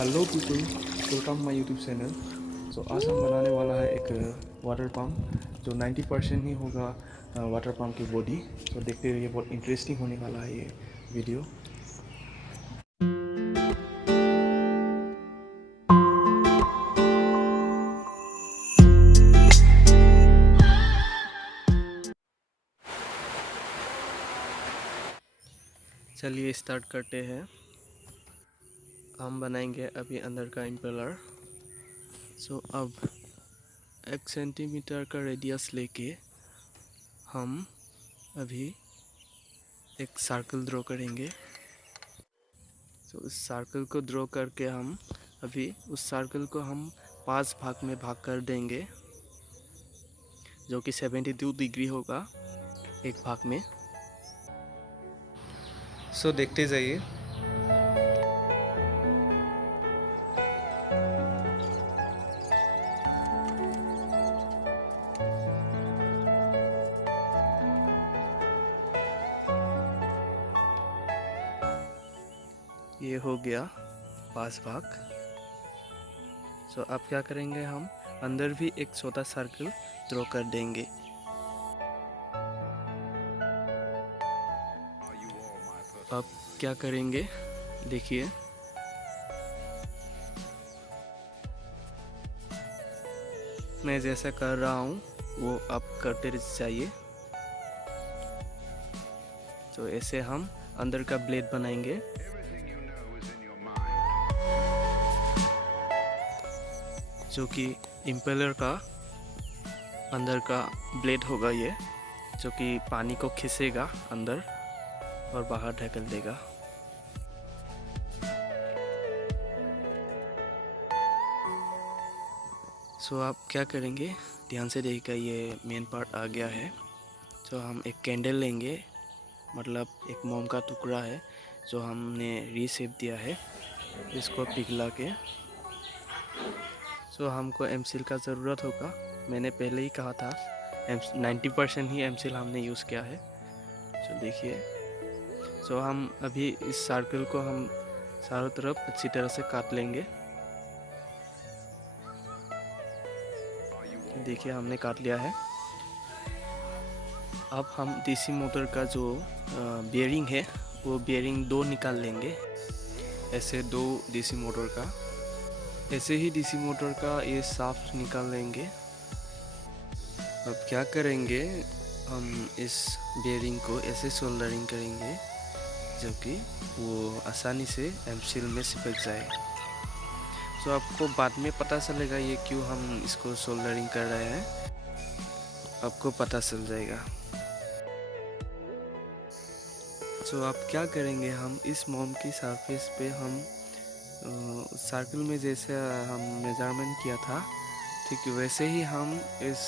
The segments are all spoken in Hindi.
Hello people, welcome my YouTube channel. आज हम बनाने वाला है एक वाटर पम्प जो 90% ही होगा वाटर पम्प की बॉडी। देखते रहिए, बहुत इंटरेस्टिंग होने वाला है ये वीडियो। चलिए स्टार्ट करते हैं। हम बनाएंगे अभी अंदर का इम्पेलर। अब 1 सेंटीमीटर का रेडियस लेके हम अभी एक सर्कल ड्रॉ करेंगे। उस सर्कल को ड्रॉ करके हम अभी उस सर्कल को हम 5 भाग में भाग कर देंगे, जो कि 72 डिग्री होगा एक भाग में। देखते जाइए। ये हो गया 5 भाग। अब क्या करेंगे, हम अंदर भी एक छोटा सर्कल ड्रॉ कर देंगे। अब क्या करेंगे देखिए। मैं जैसा कर रहा हूँ वो आप करते जाइए। ऐसे हम अंदर का ब्लेड बनाएंगे। जो कि इम्पेलर का अंदर का ब्लेड होगा ये, जो कि पानी को खींचेगा अंदर और बाहर ढकेल देगा। आप क्या करेंगे, ध्यान से देखिएगा। ये मेन पार्ट आ गया है। हम एक कैंडल लेंगे, मतलब एक मोम का टुकड़ा है जो हमने रीशेप दिया है, इसको पिघला के। हमको एमसील का ज़रूरत होगा। मैंने पहले ही कहा था 90% ही एमसील हमने यूज़ किया है। देखिए। हम अभी इस सर्कल को हम चारों तरफ अच्छी तरह से काट लेंगे। देखिए, हमने काट लिया है। अब हम डीसी मोटर का जो बेयरिंग है वो बेयरिंग 2 निकाल लेंगे। ऐसे 2 डीसी मोटर का, ऐसे ही डीसी मोटर का ये शाफ्ट निकाल लेंगे। अब क्या करेंगे, हम इस बेयरिंग को ऐसे सोल्डरिंग करेंगे जो कि वो आसानी से एमसील में चिपक जाए। आपको बाद में पता चलेगा ये क्यों हम इसको सोल्डरिंग कर रहे हैं, आपको पता चल जाएगा। आप क्या करेंगे, हम इस मोम की सरफेस पे हम सर्कल में जैसे हम मेजरमेंट किया था, ठीक वैसे ही हम इस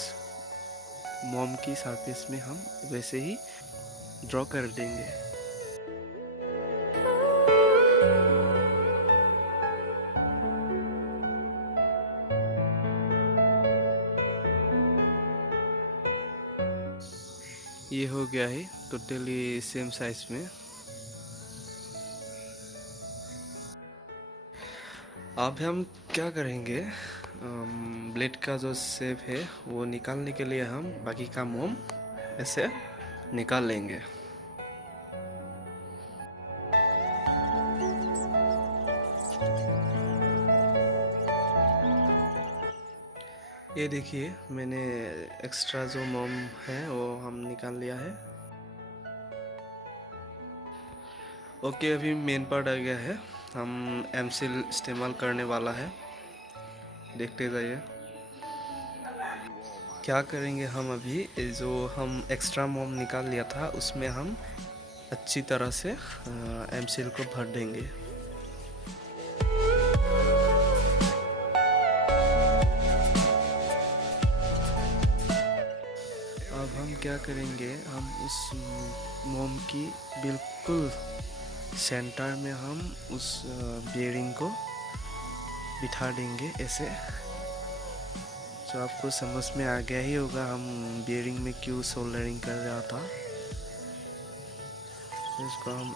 मोम की सरफेस में हम वैसे ही ड्रॉ कर देंगे। ये हो गया है टोटली सेम साइज में। अब हम क्या करेंगे, ब्लेड का जो शेप है वो निकालने के लिए हम बाकी का मोम ऐसे निकाल लेंगे। ये देखिए, मैंने एक्स्ट्रा जो मोम है वो हम निकाल लिया है। ओके, अभी मेन पार्ट आ गया है। हम एमसील इस्तेमाल करने वाला है, देखते जाइए। क्या करेंगे, हम अभी जो हम एक्स्ट्रा मोम निकाल लिया था उसमें हम अच्छी तरह से एमसील को भर देंगे। अब हम क्या करेंगे, हम उस मोम की बिल्कुल सेंटर में हम उस बेयरिंग को बिठा देंगे ऐसे। आपको समझ में आ गया ही होगा हम बेयरिंग में क्यों सोल्डरिंग कर रहा था। इसको हम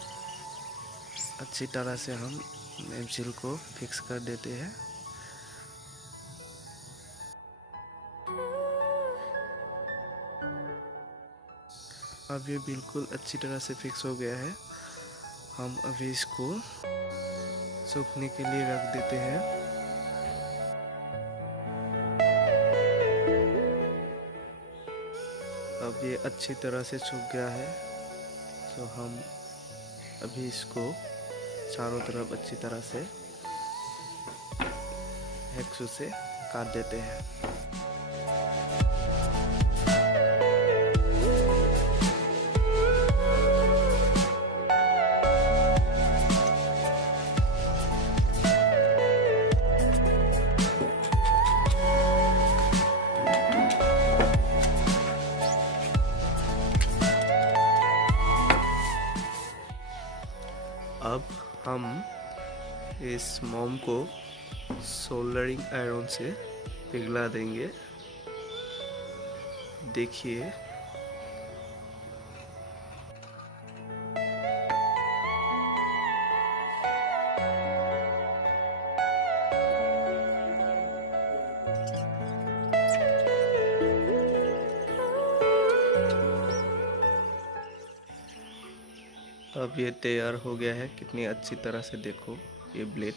अच्छी तरह से हम नैप झील को फिक्स कर देते हैं। अब ये बिल्कुल अच्छी तरह से फिक्स हो गया है। हम अभी इसको सूखने के लिए रख देते हैं। अब ये अच्छी तरह से सूख गया है, तो हम अभी इसको चारों तरफ अच्छी तरह से हैक्सू से काट देते हैं। अब हम इस मोम को सोल्डरिंग आयरन से पिघला देंगे। देखिए, अब ये तैयार हो गया है। कितनी अच्छी तरह से देखो ये ब्लेड।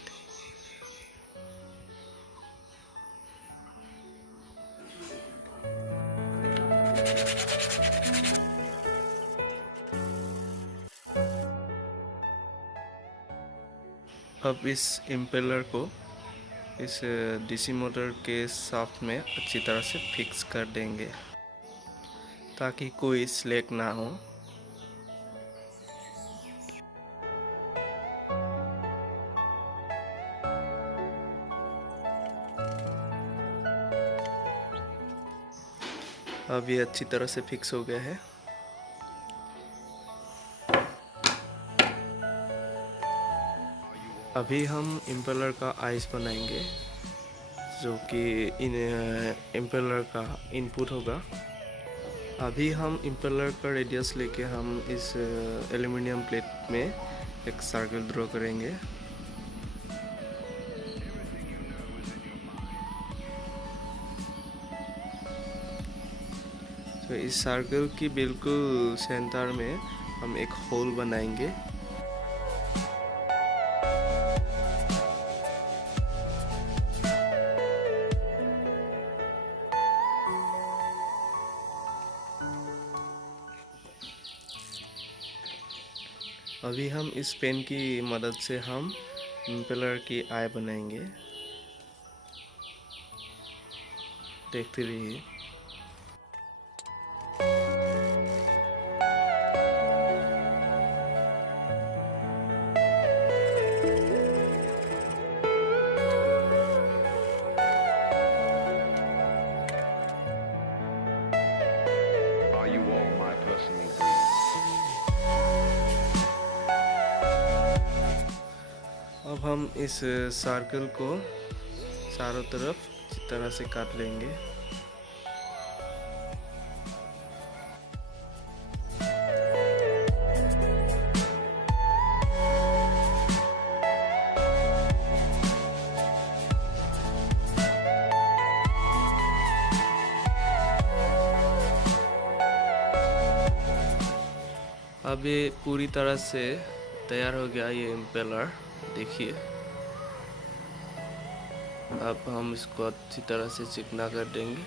अब इस इम्पेलर को इस डीसी मोटर के शाफ्ट में अच्छी तरह से फिक्स कर देंगे ताकि कोई स्लैग ना हो। अब ये अच्छी तरह से फिक्स हो गया है। अभी हम इम्पेलर का आइस बनाएंगे, जो कि इन इम्पेलर का इनपुट होगा। अभी हम इम्पेलर का रेडियस लेके हम इस एल्युमिनियम प्लेट में एक सर्कल ड्रॉ करेंगे। तो इस सर्कल की बिल्कुल सेंटर में हम एक होल बनाएंगे। अभी हम इस पेन की मदद से हम इम्पेलर की आई बनाएंगे। देखते रहिए। अब हम इस सर्कल को चारों तरफ इस तरह से काट लेंगे। अब ये पूरी तरह से तैयार हो गया ये इम्पेलर। देखिए, अब हम इसको अच्छी तरह से चिकना कर देंगे।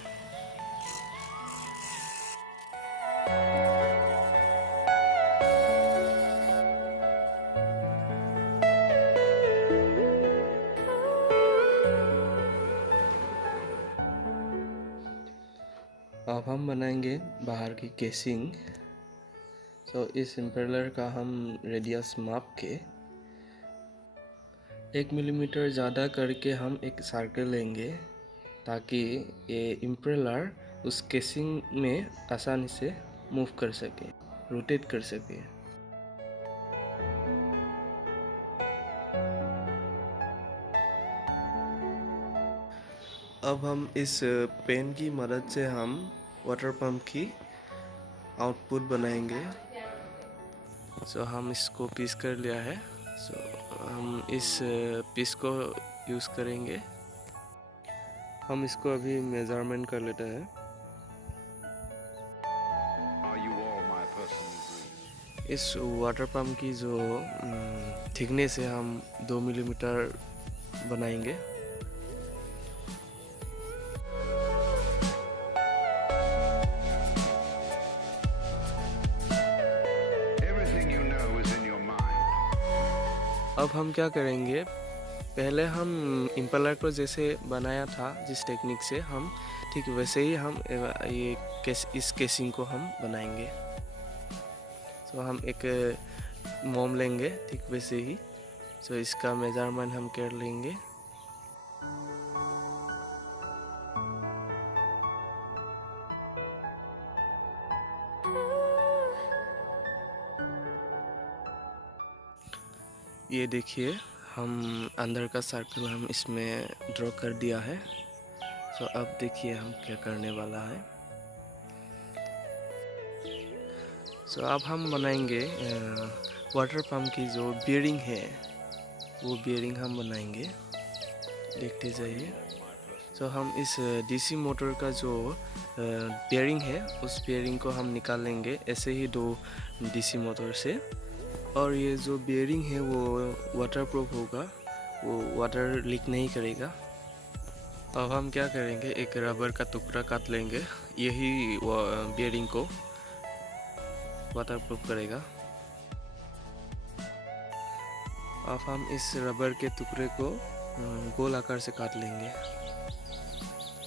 अब हम बनाएंगे बाहर की केसिंग। तो इस इम्पेलर का हम रेडियस माप के 1 मिलीमीटर ज़्यादा करके हम एक सर्कल लेंगे ताकि ये इम्पेलर उस केसिंग में आसानी से मूव कर सके, रोटेट कर सके। अब हम इस पेन की मदद से हम वाटर पंप की आउटपुट बनाएंगे। तो हम इसको पीस कर लिया है। सो हम इस पीस को यूज़ करेंगे। हम इसको अभी मेजरमेंट कर लेते हैं। इस वाटर पम्प की जो थिकनेस है हम 2 मिलीमीटर बनाएंगे। अब हम क्या करेंगे, पहले हम इम्पेलर को जैसे बनाया था जिस टेक्निक से, हम ठीक वैसे ही हम इस केसिंग को हम बनाएंगे। तो हम एक मोम लेंगे ठीक वैसे ही। तो इसका मेजरमेंट हम कर लेंगे। ये देखिए, हम अंदर का सर्कल हम इसमें ड्रॉ कर दिया है। तो अब देखिए हम क्या करने वाला है। तो अब हम बनाएंगे वाटर पंप की जो बियरिंग है, वो बियरिंग हम बनाएंगे। देखते जाइए। तो हम इस डीसी मोटर का जो बियरिंग है, उस बियरिंग को हम निकाल लेंगे ऐसे ही 2 डीसी मोटर से। और ये जो बियरिंग है वो वाटरप्रूफ होगा, वो वाटर लीक नहीं करेगा। अब हम क्या करेंगे, एक रबर का टुकड़ा काट लेंगे, यही बियरिंग को वाटरप्रूफ करेगा। अब हम इस रबर के टुकड़े को गोल आकार से काट लेंगे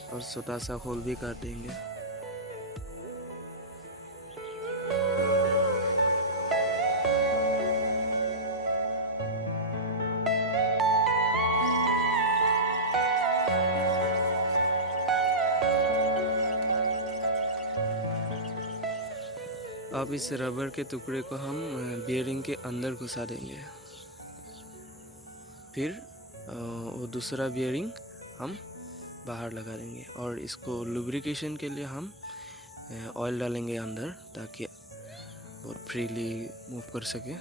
और छोटा सा होल भी काट देंगे। अब इस रबर के टुकड़े को हम बियरिंग के अंदर घुसा देंगे। फिर वो दूसरा बियरिंग हम बाहर लगा देंगे और इसको लुब्रिकेशन के लिए हम ऑयल डालेंगे अंदर, ताकि वो फ्रीली मूव कर सके।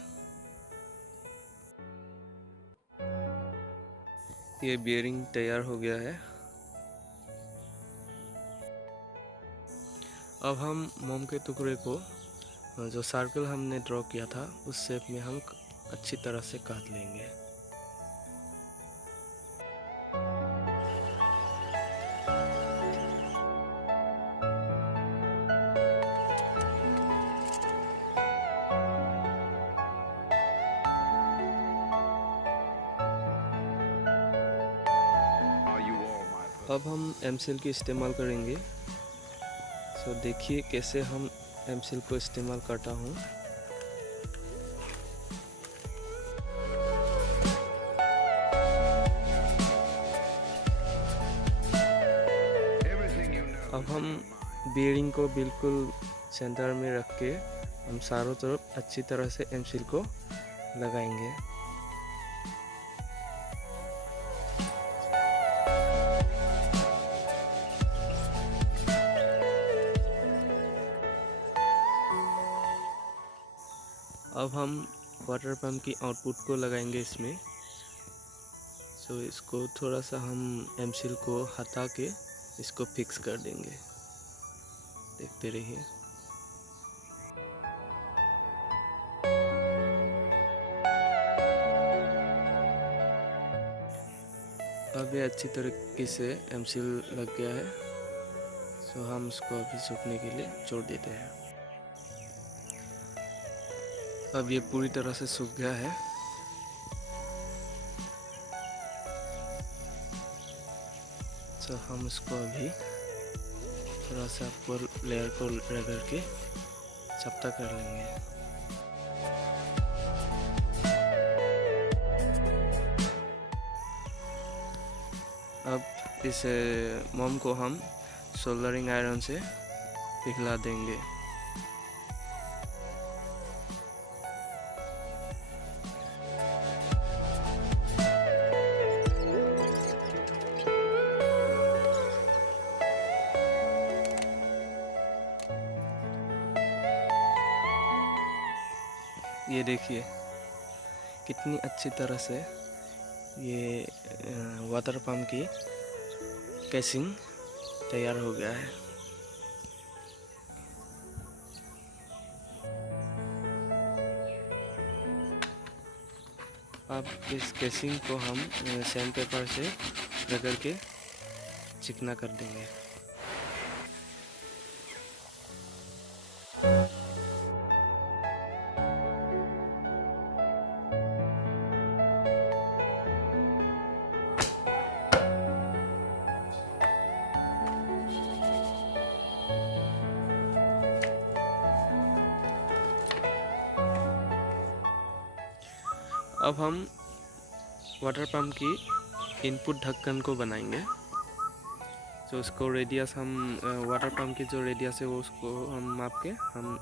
ये बियरिंग तैयार हो गया है। अब हम मोम के टुकड़े को जो सर्कल हमने ड्रॉ किया था उस शेप में हम अच्छी तरह से काट लेंगे। अब हम एमसील की इस्तेमाल करेंगे। तो देखिए कैसे हम एमसील को इस्तेमाल करता हूँ। अब हम बियरिंग को बिल्कुल सेंटर में रख के हम चारों तरफ अच्छी तरह से एमसील को लगाएंगे। अब हम वाटर पंप की आउटपुट को लगाएंगे इसमें। सो इसको थोड़ा सा हम एमसील को हटा के इसको फिक्स कर देंगे। देखते रहिए। अब ये अच्छी तरीके से एमसील लग गया है। सो हम इसको अभी सूखने के लिए छोड़ देते हैं। अब ये पूरी तरह से सूख गया है। तो हम इसको अभी थोड़ा सा ऊपर लेयर को रगड़ के चपटा कर लेंगे। अब इस मोम को हम सोल्डरिंग आयरन से पिघला देंगे। ये देखिए, कितनी अच्छी तरह से ये वाटर पंप की केसिंग तैयार हो गया है। अब इस केसिंग को हम सैंड पेपर से रगड़ के चिकना कर देंगे। अब हम वाटर पंप की इनपुट ढक्कन को बनाएंगे। तो उसको रेडियस हम वाटर पंप की जो रेडियस है वो उसको हम माप के हम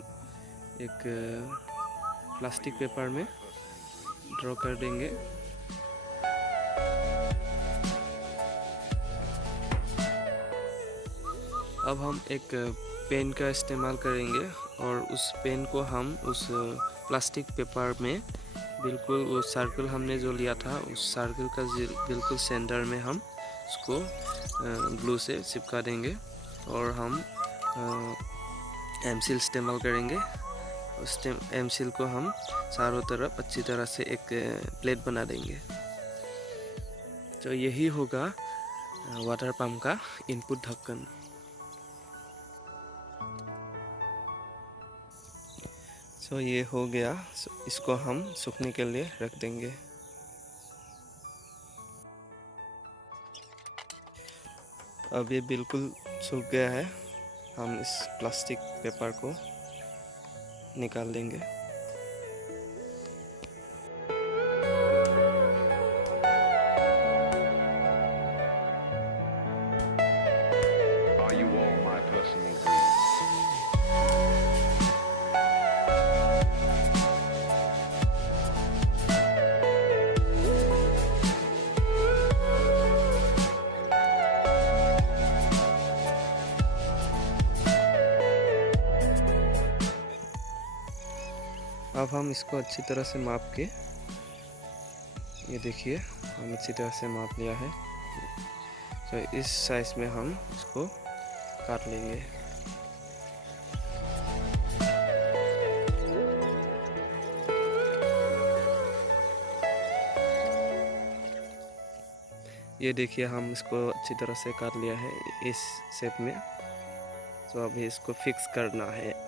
एक प्लास्टिक पेपर में ड्रॉ कर देंगे। अब हम एक पेन का इस्तेमाल करेंगे और उस पेन को हम उस प्लास्टिक पेपर में बिल्कुल वो सर्कल हमने जो लिया था उस सर्कल का बिल्कुल सेंटर में हम उसको ग्लू से चिपका देंगे और हम एमसील इस्तेमाल करेंगे। उस एमसील को हम चारों तरफ अच्छी तरह से एक प्लेट बना देंगे। तो यही होगा वाटर पंप का इनपुट ढक्कन। तो ये हो गया। इसको हम सूखने के लिए रख देंगे। अब ये बिल्कुल सूख गया है। हम इस प्लास्टिक पेपर को निकाल देंगे। Are you all my personal dreams? अब हम इसको अच्छी तरह से माप के, ये देखिए हम अच्छी तरह से माप लिया है। तो इस साइज में हम इसको काट लेंगे। ये देखिए हम इसको अच्छी तरह से काट लिया है इस शेप में। तो अभी इसको फिक्स करना है।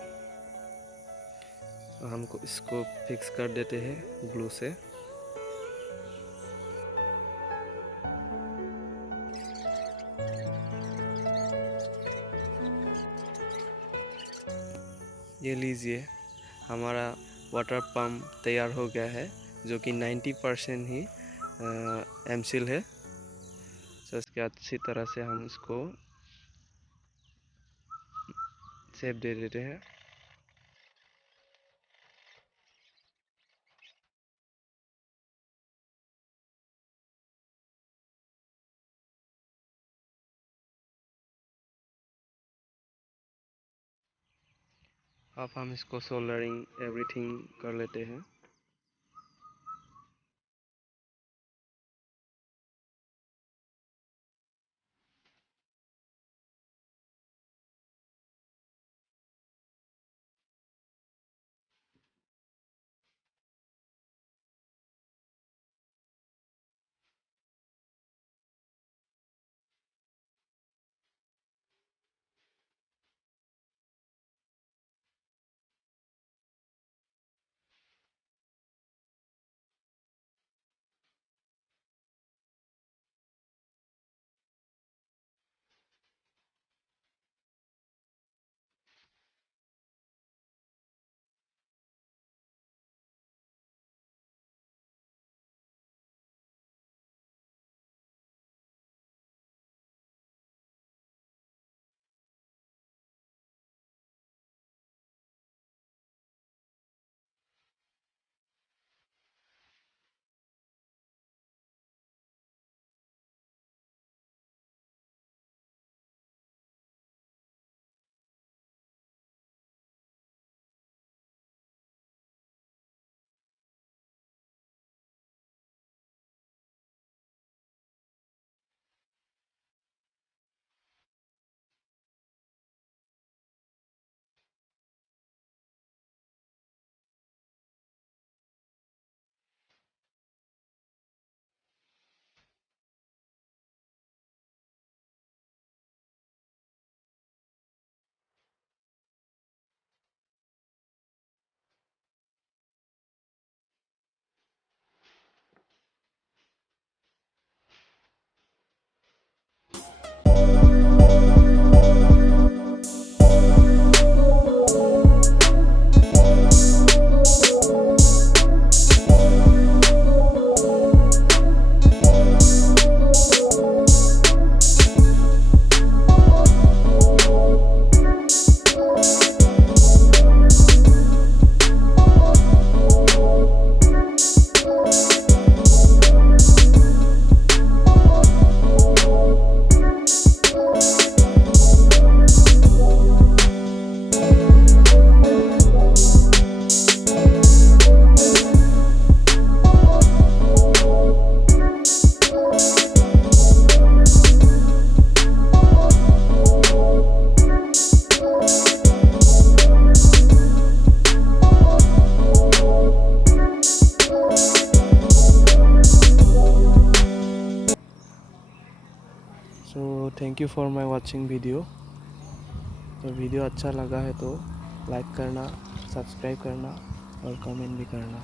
तो हमको इसको फिक्स कर देते हैं ग्लू से। ये लीजिए हमारा वाटर पंप तैयार हो गया है, जो कि 90% ही एमसील है। तो इसके अच्छी तरह से हम इसको शेप दे देते हैं। अब हम इसको सोल्डरिंग एवरीथिंग कर लेते हैं। Thank you for my watching video. तो वीडियो अच्छा लगा है तो लाइक करना, सब्सक्राइब करना और कमेंट भी करना।